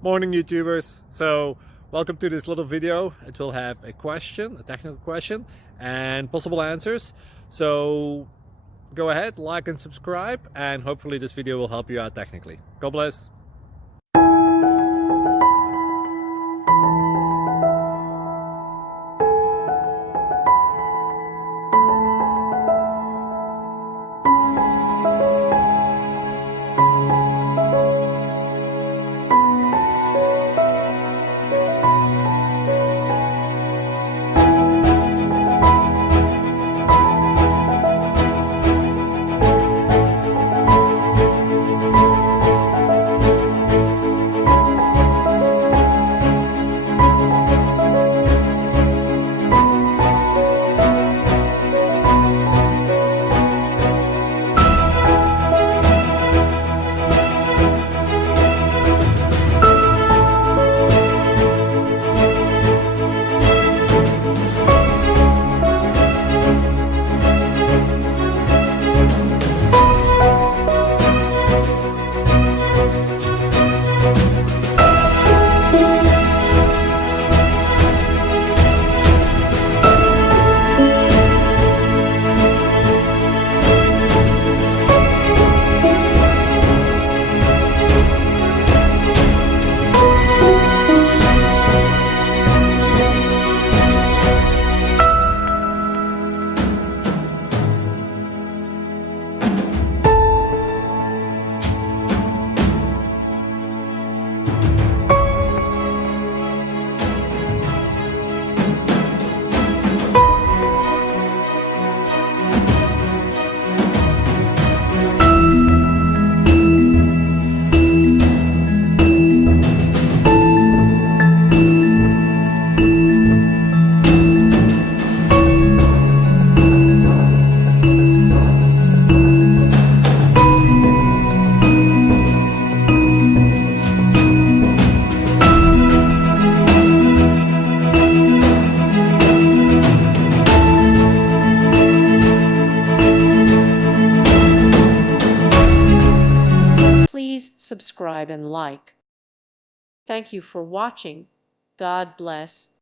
Morning YouTubers. So welcome to this little video. It will have a question, a technical question, and possible answers. So go ahead, like and subscribe, and hopefully this video will help you out technically. God bless. Please subscribe and like. Thank you for watching. God bless.